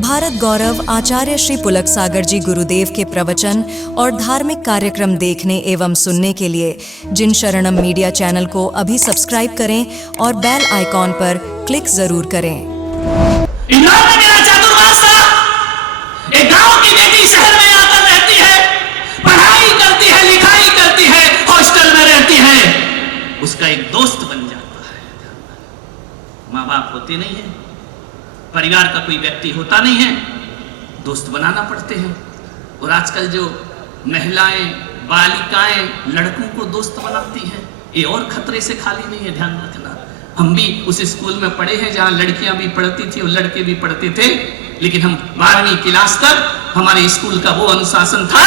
भारत गौरव आचार्य श्री पुलक सागर जी गुरुदेव के प्रवचन और धार्मिक कार्यक्रम देखने एवं सुनने के लिए जिन शरणम मीडिया चैनल को अभी सब्सक्राइब करें और बेल आइकॉन पर क्लिक जरूर करें। इंदौर में मेरा चातुर्मास था। एक गांव की बेटी शहर में आकर रहती है, पढ़ाई करती है, लिखाई करती है, हॉस्टल में रहती है। उसका एक दोस्त बन जाता है। माँ बाप होते नहीं है, परिवार का कोई व्यक्ति होता नहीं है, दोस्त बनाना पड़ते हैं। और आजकल जो महिलाएं, बालिकाएं लड़कों को दोस्त बनाती हैं, ये और खतरे से खाली नहीं है, ध्यान रखना। हम भी उस स्कूल में पढ़े हैं जहां लड़कियां भी पढ़ती थी और लड़के भी पढ़ते थे, लेकिन हम 12वीं क्लास तक हमारे स्कूल का वो अनुशासन था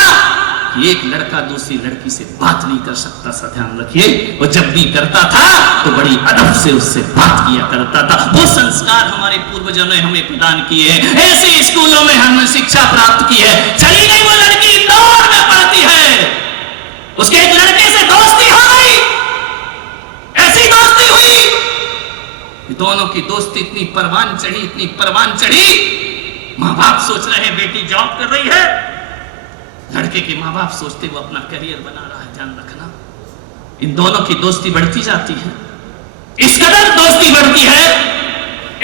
कि एक लड़का दूसरी लड़की से बात नहीं कर सकता था, ध्यान रखिए। और जब भी करता था तो बड़ी अदब से उससे बात किया करता था। वो संस्कार हमारे पूर्वजों ने हमें प्रदान किए हैं, ऐसे स्कूलों में हमने शिक्षा प्राप्त की है। चली गई वो लड़की इंदौर में पढ़ती है, उसके एक लड़के से दोस्ती हो गई, ऐसी दोस्ती हुई, दोनों की दोस्ती इतनी परवान चढ़ी, इतनी परवान चढ़ी। माँ बाप सोच रहे हैं बेटी जॉब कर रही है, लड़के के माँ बाप सोचते वो अपना करियर बना रहा है, ध्यान रखना। इन दोनों की दोस्ती बढ़ती जाती है, इस कदर दोस्ती बढ़ती है,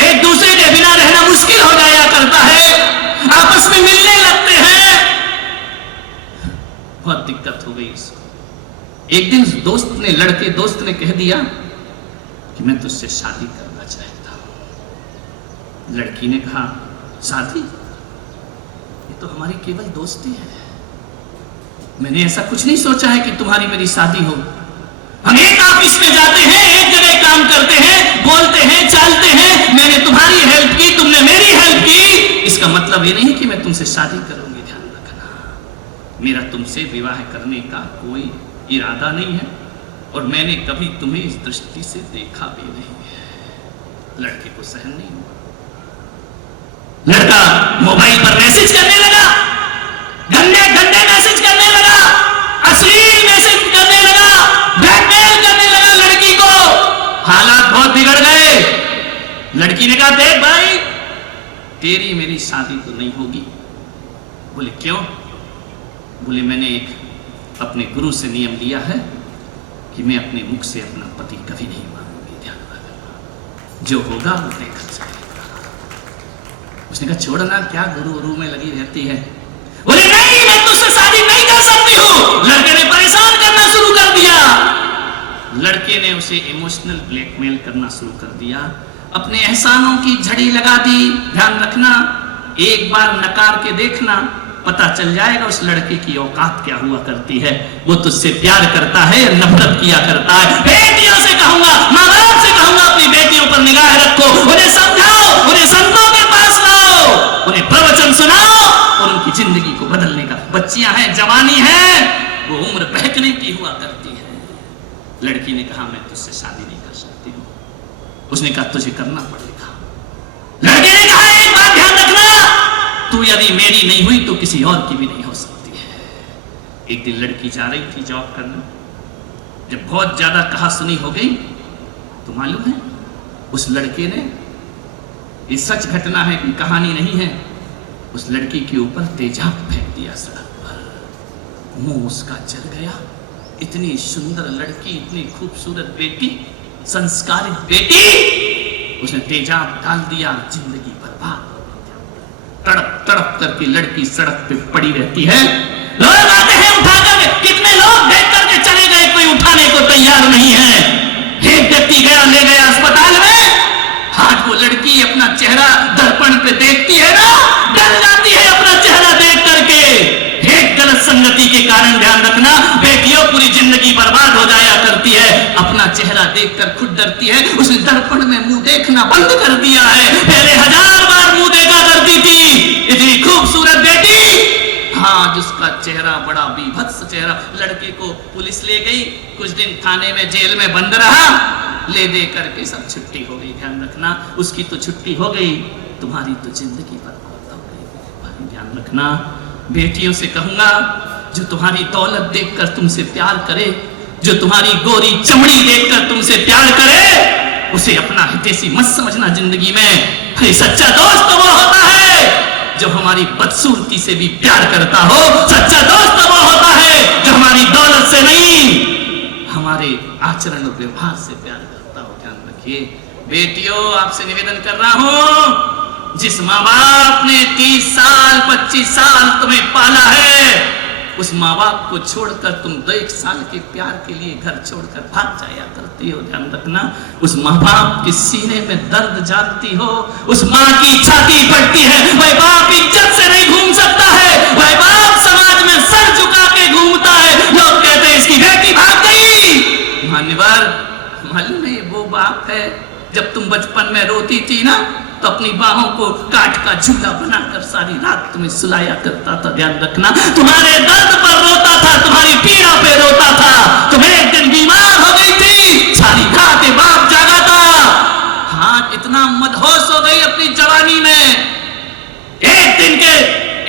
एक दूसरे के बिना रहना मुश्किल हो जाया करता है, आपस में मिलने लगते हैं, बहुत दिक्कत हो गई इसको। एक दिन दोस्त ने कह दिया कि मैं तुझसे शादी करना चाहता हूं। लड़की ने कहा शादी? ये तो हमारी केवल दोस्ती है, मैंने ऐसा कुछ नहीं सोचा है कि तुम्हारी मेरी शादी हो। हम एक ऑफिस में जाते हैं, एक जगह काम करते हैं, बोलते हैं, चालते हैं, मैंने तुम्हारी हेल्प की, तुमने मेरी हेल्प की, इसका मतलब ये नहीं कि मैं तुमसे शादी करूंगी, ध्यान रखना। मेरा तुमसे विवाह करने का कोई इरादा नहीं है और मैंने कभी तुम्हें इस दृष्टि से देखा भी नहीं है। लड़के को सहन नहीं हुआ, लड़का मोबाइल पर मैसेज करने लगा, गंदे गंदे मैसेज करने लगा, अश्लील मैसेज करने लगा, ब्लैकमेल करने लगा लड़की को। हालात बहुत बिगड़ गए। लड़की ने कहा देख भाई, तेरी मेरी शादी तो नहीं होगी। बोले क्यों? बोले मैंने एक अपने गुरु से नियम लिया है कि मैं अपने मुख से अपना पति कभी नहीं मांगूंगी, ध्यान रखना, जो होगा वो देखा जाएगा। उसने कहा छोड़ना, क्या गुरु में लगी रहती है। बोले नहीं, मैं तुझसे शादी नहीं कर सकती हूं। लड़के ने परेशान करना शुरू कर दिया, लड़के ने उसे इमोशनल ब्लैकमेल करना शुरू कर दिया, अपने एहसानों की झड़ी लगा दी। ध्यान रखना, एक बार नकार के देखना, पता चल जाएगा उस लड़के की औकात क्या हुआ करती है। वो तुझसे प्यार करता है या नफरत किया करता है। बेटियों से कहूंगा, माँ बाप से कहूंगा, अपनी बेटियों पर निगाह रखो, उन्हें समझाओ, उन्हें संतों के पास लाओ, उन्हें प्रवचन सुनाओ और उनकी जिंदगी को बदलने का। बच्चियां हैं, जवानी है, वो उम्र बहकने की हुआ करती है। लड़की ने कहा मैं तुझसे शादी नहीं कर सकती हूं। उसने कहा तुझे करना पड़ेगा। लड़के ने कहा एक बात ध्यान रखना, तू यदि मेरी नहीं हुई तो किसी और की भी नहीं हो सकती है। एक दिन लड़की जा रही थी जॉब करने, जब बहुत ज्यादा कहा सुनी हो गई तो मालूम है उस लड़के ने, ये सच घटना है कि कहानी नहीं है, उस लड़की के ऊपर तेजाब फेंक दिया सड़क पर। मुंह उसका जल गया। इतनी सुंदर लड़की, इतनी खूबसूरत बेटी, संस्कारित बेटी, उसने तेजाब डाल दिया, जिंदगी बर्बाद। तड़प तड़प करके लड़की सड़क पे पड़ी रहती है। लोग आते हैं उठा करके, कितने लोग देख करके चले गए, कोई उठाने को तैयार नहीं है। एक व्यक्ति गया, ले गया अस्पताल में। आज वो लड़की अपना चेहरा दर्पण पे देखती है ना, डर जाती है अपना चेहरा देख करके। एक गलत संगति के कारण, ध्यान रखना बेटियों, पूरी जिंदगी बर्बाद हो जाया करती है। अपना चेहरा देखकर खुद डरती है। उसने दर्पण में मुंह देखना बंद कर दिया है। पहले 1000 बार मुंह देखा करती थी, इतनी खूबसूरत बेटी, हाँ जिसका चेहरा बड़ा बीभत्स चेहरा। लड़के को पुलिस ले गई, कुछ दिन थाने में, जेल में बंद रहा, ले दे करके सब छुट्टी हो गई। ध्यान रखना, उसकी तो छुट्टी हो गई, तुम्हारी तो जिंदगी बर्बाद हो गई। ध्यान रखना, बेटियों से कहूंगा जो तुम्हारी दौलत देखकर तुमसे प्यार करे, जो तुम्हारी गोरी चमड़ी देखकर तुमसे प्यार करे, उसे अपना हितैषी मत समझना जिंदगी में। सच्चा दोस्त तो वो होता है हमारी बदसूरती से भी प्यार करता हो। सच्चा दोस्त वो होता है जो हमारी दौलत से नहीं, हमारे आचरण और व्यवहार से प्यार करता हो। ध्यान रखिए बेटियों, आपसे निवेदन कर रहा हूं, जिस माँ बाप ने 30 साल 25 साल तुम्हें पाला है, उस माँ बाप को छोड़कर तुम 2-1 साल के प्यार के लिए घर छोड़कर भाग जाया करती हो। ध्यान रखना, उस माँ बाप के सीने में दर्द जानती हो, उस माँ की छाती फटती है। वह बाप इज्जत से नहीं घूम सकता है, वह बाप समाज में सर झुका के घूमता है। लोग कहते हैं इसकी बेटी भाग गई। मालूम नहीं वो बाप है, जब तुम बचपन में रोती थी ना, तो अपनी बाहों को काट का झूला बनाकर सारी रात तुम्हें सुलाया करता था। ध्यान रखना, तुम्हारे दर्द पर रोता था, तुम्हारी पीड़ा पे रोता था। तुम एक दिन बीमार हो गई थी, सारी रात बाप जागा था। हाँ, इतना मदहोश हो गई अपनी जवानी में, एक दिन के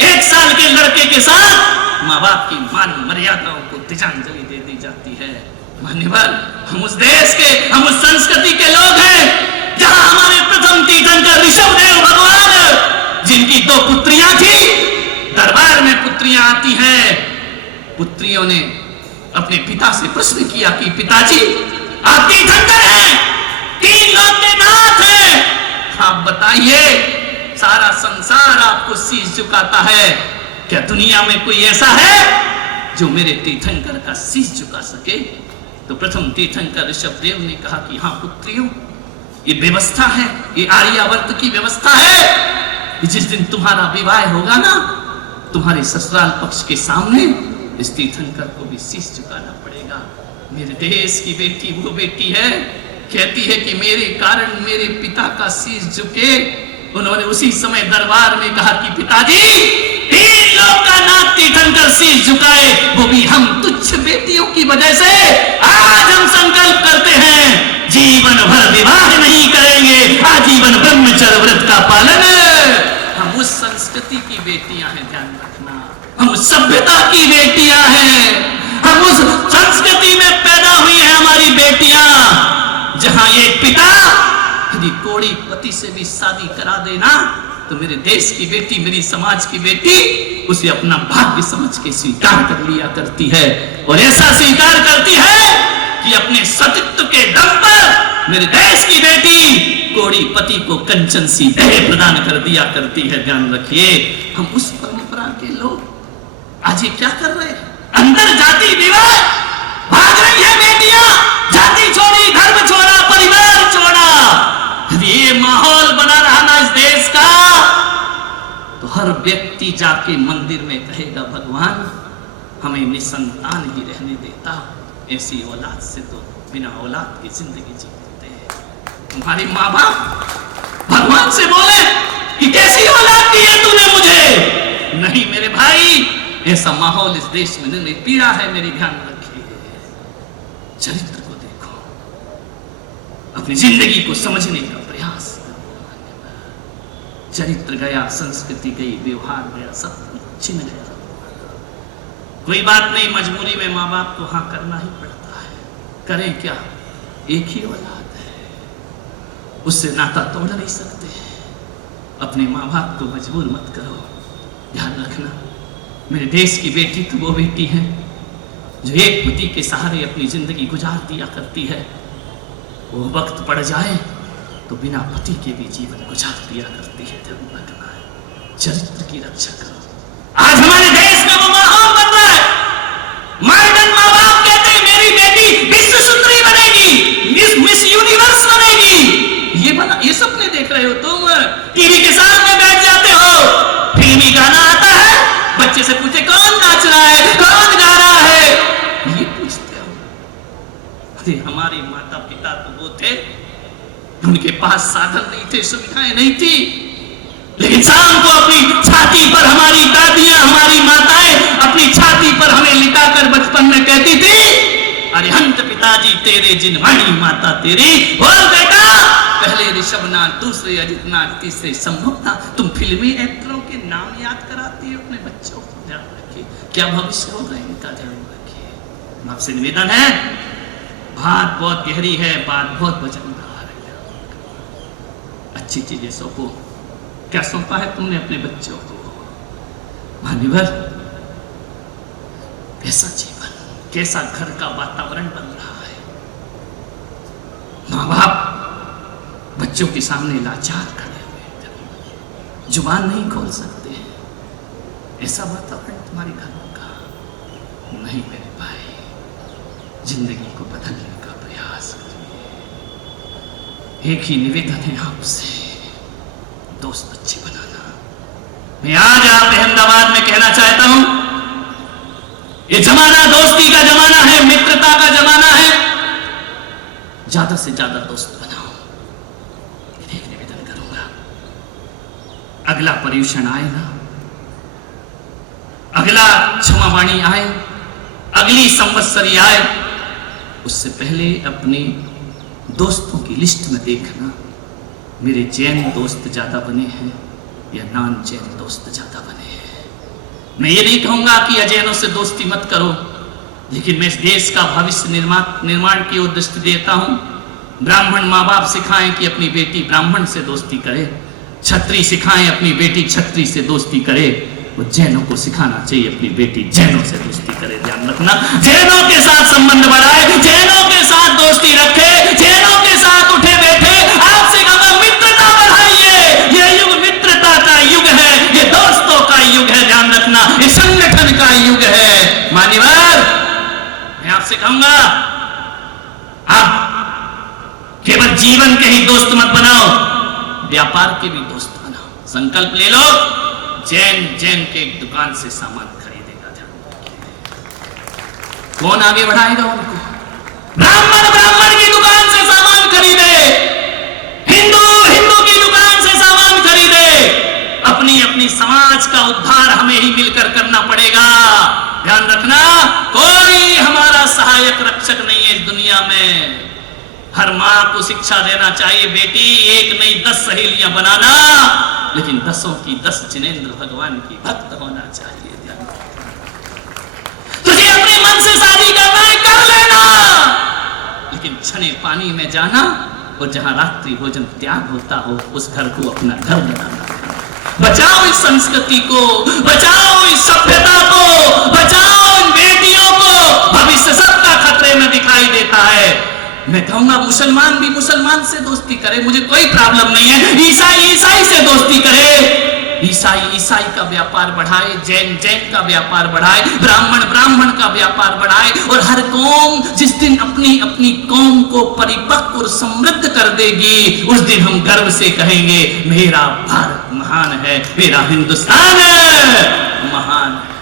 1 साल के लड़के के साथ माँ बाप की मान मर्यादाओं को तिलांजलि दे दी जाती है। मान्यवर, हम उस देश के, हम उस संस्कृति के लोग हैं जहां हमारे प्रथम तीर्थंकर ऋषभदेव भगवान, जिनकी 2 पुत्रियां थी, दरबार में पुत्रियां आती हैं, पुत्रियों ने अपने पिता से प्रश्न किया कि पिताजी आप तीर्थंकर हैं, 3 लोक के नाथ हैं, आप बताइए, सारा संसार आपको शीश झुकाता है, क्या दुनिया में कोई ऐसा है जो मेरे तीर्थंकर का शीश झुका सके? तो प्रथम तीर्थंकर ऋषभदेव ने कहा कि हाँ पुत्रियों, ये व्यवस्था है, ये आर्यावर्त की व्यवस्था है कि जिस दिन तुम्हारा विवाह होगा ना, तुम्हारे ससुराल पक्ष के सामने इस तीर्थंकर को भी शीश झुकाना पड़ेगा। मेरे देश की बेटी वो बेटी है, कहती है कि मेरे कारण मेरे पिता का शीश झुके। उन्होंने उसी समय दरबार में कहा कि पिताजी 3 लोक का नाथ तीर्थंकर शीश झुकाए, वो भी हम तुच्छ बेटियों की वजह से। आज हम संकल्प करते हैं जीवन भर विवाह नहीं करेंगे, आजीवन ब्रह्मचर्य व्रत का पालन। हम उस संस्कृति की बेटियां हैं, ध्यान रखना, हम उस सभ्यता की बेटियां हैं, हम उस संस्कृति में पैदा हुई है हमारी बेटियां, जहां एक पिता यदि कोड़ी पति से भी शादी करा देना, तो मेरे देश की बेटी, मेरी समाज की बेटी उसे अपना भाग्य समझ के स्वीकार कर लिया करती है। और ऐसा स्वीकार करती है कि अपने सतीत्व के दम पर मेरे देश की बेटी कोड़ी पति को कंचन सी दहेज प्रदान कर दिया करती है। ध्यान रखिए, हम उस परंपरा के लोग आज ये क्या कर रहे हैं? अंदर जाति विवाह, भाग रही है बेटियां, जाति छोड़ी, धर्म छोड़ा, परिवार छोड़ा। ये माहौल बना रहा ना इस देश का, तो हर व्यक्ति जाके मंदिर में कहेगा भगवान हमें निसंतान ही रहने देता, ऐसी औलाद से तो बिना औलाद की जिंदगी जीते हैं। तुम्हारी माँ बाप भगवान से बोले कि कैसी औलाद दी है तूने मुझे? नहीं मेरे भाई, ऐसा माहौल इस देश में नहीं, पीड़ा है मेरी। ध्यान रखिए, चरित्र को देखो, अपनी जिंदगी को समझने का प्रयास करो। चरित्र गया, संस्कृति गई, व्यवहार गया, सब कुछ छिन गया। कोई बात नहीं, मजबूरी में माँ बाप को हाँ करना ही पड़ता है। करें क्या, एक ही औलाद है, उससे नाता तोड़ नहीं सकते। अपने माँ बाप को मजबूर मत करो। ध्यान रखना, मेरे देश की बेटी तो वो बेटी है जो एक पति के सहारे अपनी जिंदगी गुजार दिया करती है। वो वक्त पड़ जाए तो बिना पति के भी जीवन गुजार दिया करती है। ध्यान रखना है, चरित्र की रक्षा करो। आज हमारे देश में वो माहौल बन रहा है, मॉडर्न माँ बाप कहते हैं मेरी बेटी विश्व सुंदरी बनेगी, मिस यूनिवर्स बनेगी। ये सपने देख रहे हो तुम, टीवी के सामने बैठ जाते हो, फिल्मी गाना आता है, बच्चे से पूछे कौन नाच रहा है, कौन गा रहा है, ये पूछते हो। अरे हमारे माता पिता तो वो थे, उनके पास साधन नहीं थे, सुविधाएं नहीं थी, लेकिन शाम को अपनी छाती पर हमारी दादियां, हमारी माताएं अपनी छाती पर हमें लिटाकर बचपन में कहती थी अरिहंत पिताजी तेरे जिनवाणी माता तेरी। बोल बेटा, पहले ऋषभनाथ, दूसरे अजितनाथ, तीसरे संभवनाथ। तुम फिल्मी एक्टरों के नाम याद कराती हो अपने बच्चों को। ध्यान रखिए, क्या भविष्य होगा इनका, ध्यान रखिए। आपसे निवेदन है, बात बहुत गहरी है, बात बहुत वजनदार है, अच्छी चीजें सौंपो। क्या सौंपा है तुमने अपने बच्चों को? मान्यवर, कैसा जीवन, कैसा घर का वातावरण बन रहा है। माँ बाप बच्चों के सामने लाचार खड़े हुए, जुबान नहीं खोल सकते। ऐसा वातावरण तुम्हारे घरों का नहीं। मेरे भाई, जिंदगी को बदलने का प्रयास करिए। एक ही निवेदन है आपसे, दोस्त अच्छे बनाना। मैं आज आप अहमदाबाद में कहना चाहता हूं, ये जमाना दोस्ती का जमाना है, मित्रता का जमाना है। ज्यादा से ज्यादा दोस्त बनाओ। एक निवेदन करूंगा, अगला पर्यूषण आए ना, अगला क्षमावाणी आए, अगली संवत्सरी आए, उससे पहले अपने दोस्तों की लिस्ट में देखना, मेरे जैन दोस्त ज्यादा बने हैं या नॉन जैन दोस्त ज्यादा बने हैं। मैं ये नहीं कहूंगा कि अजैनों से दोस्ती मत करो, लेकिन मैं इस देश का भविष्य निर्माण की ओर दृष्टि देता हूं। ब्राह्मण माँ बाप सिखाएं कि अपनी बेटी ब्राह्मण से दोस्ती करे, छत्री सिखाएं अपनी बेटी छत्री से दोस्ती करे, वो जैनों को सिखाना चाहिए अपनी बेटी जैनों से दोस्ती करे। ध्यान रखना, जैनों के साथ संबंध बढ़ाए, जैनों के साथ दोस्ती रखे, जैनों के साथ उठे बैठे। आपसे कहूंगा, मित्रता बढ़ाइए। ये युग मित्रता का युग है, ये दोस्तों का युग है। ध्यान रखना, ये संगठन का युग है। मान्यवर, मैं आपसे कहूंगा, आप केवल जीवन के ही दोस्त मत बनाओ, व्यापार के भी दोस्त बनाओ। संकल्प ले लो, जैन के एक दुकान से सामान खरीदेगा। कौन आगे बढ़ाएगा उनको? ब्राह्मण की दुकान से सामान खरीदे, हिंदू की दुकान से सामान खरीदे। अपनी अपनी समाज का उद्धार हमें ही मिलकर करना पड़ेगा। ध्यान रखना, कोई हमारा सहायक रक्षक नहीं है इस दुनिया में। हर मां को शिक्षा देना चाहिए, बेटी एक नहीं 10 सहेलियां बनाना, लेकिन 10 की 10 जिनेंद्र भगवान की भक्त होना चाहिए। तुझे अपने मन से शादी करना है, कर लेना, लेकिन छने पानी में जाना और जहां रात्रि भोजन त्याग होता हो, उस घर को अपना घर बनाना। बचाओ इस संस्कृति को, बचाओ इस सभ्यता को, बचाओ इन बेटियों को। भविष्य सबका खतरे में दिखाई देता है। मैं कहूंगा, मुसलमान भी मुसलमान से दोस्ती करे, मुझे कोई प्रॉब्लम नहीं है। ईसाई से दोस्ती करे, ईसाई का व्यापार बढ़ाए, जैन का व्यापार बढ़ाए, ब्राह्मण का व्यापार बढ़ाए। और हर कौम जिस दिन अपनी अपनी कौम को परिपक्व और समृद्ध कर देगी, उस दिन हम गर्व से कहेंगे, मेरा भारत महान है, मेरा हिंदुस्तान महान है।